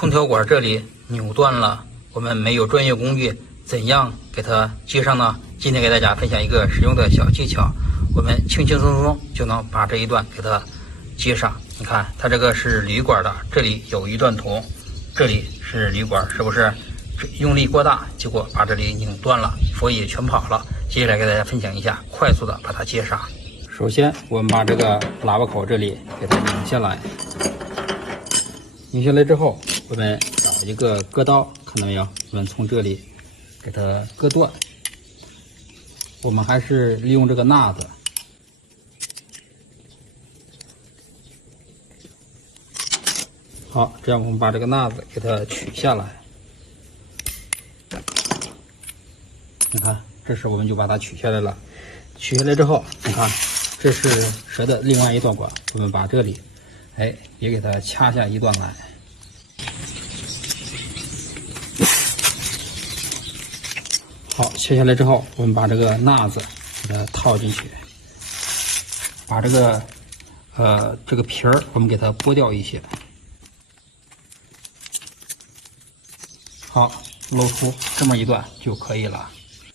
空调管这里扭断了，我们没有专业工具，怎样给它接上呢？今天给大家分享一个实用的小技巧，我们轻轻松松就能把这一段给它接上。你看，它这个是铝管的，这里有一段铜，这里是铝管，是不是用力过大，结果把这里拧断了，所以全跑了。接下来给大家分享一下，快速的把它接上。首先，我们把这个喇叭口这里给它拧下来。拧下来之后，我们找一个割刀，看到没有？我们从这里给它割断。我们还是利用这个铊子，好，这样我们把这个铊子给它取下来。你看，这时我们就把它取下来了。取下来之后，你看，这是蛇的另外一段管，我们把这里，也给它掐下一段来。好，切下来之后，我们把这个铊子给它套进去，把这个皮儿我们给它剥掉一些。好，露出这么一段就可以了。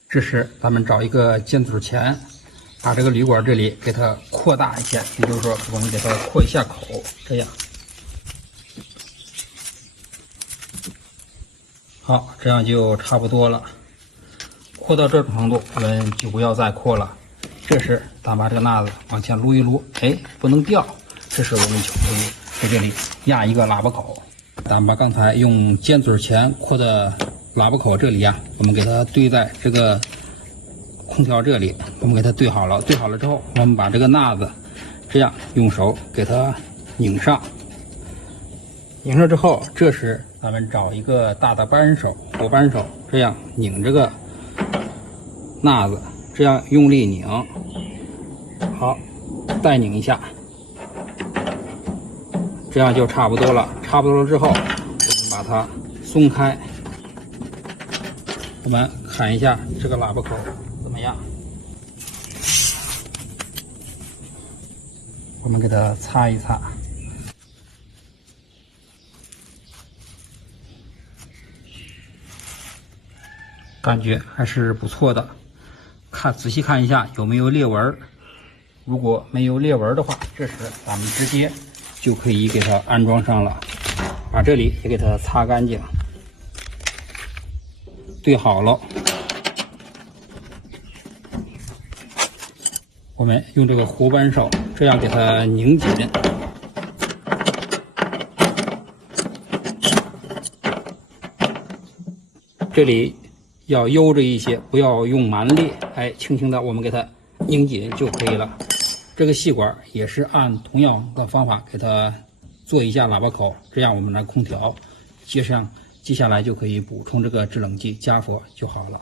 这时咱们找一个尖嘴钳，把这个铝管这里给它扩大一些，也就是说我们给它扩一下口，这样。好，这样就差不多了。扩到这种程度，我们就不要再扩了。这时咱把这个铊子往前撸一撸，不能掉。这时我们就可以在这里压一个喇叭口。咱把刚才用尖嘴钳扩的喇叭口这里呀，我们给它对在这个空调这里，我们给它对好了。对好了之后，我们把这个铊子这样用手给它拧上。拧上之后，这时咱们找一个大的扳手、火扳手，这样拧这个铊子，这样用力拧。好，再拧一下，这样就差不多了。差不多了之后，我们把它松开。我们看一下这个喇叭口怎么样？我们给它擦一擦。感觉还是不错的，仔细看一下有没有裂纹。如果没有裂纹的话，这时咱们直接就可以给它安装上了。把这里也给它擦干净，对好了。我们用这个活扳手这样给它拧紧。这里要悠着一些，不要用蛮力，轻轻的我们给它拧紧就可以了。这个细管也是按同样的方法给它做一下喇叭口，这样我们的空调接下来就可以补充这个制冷剂加氟就好了。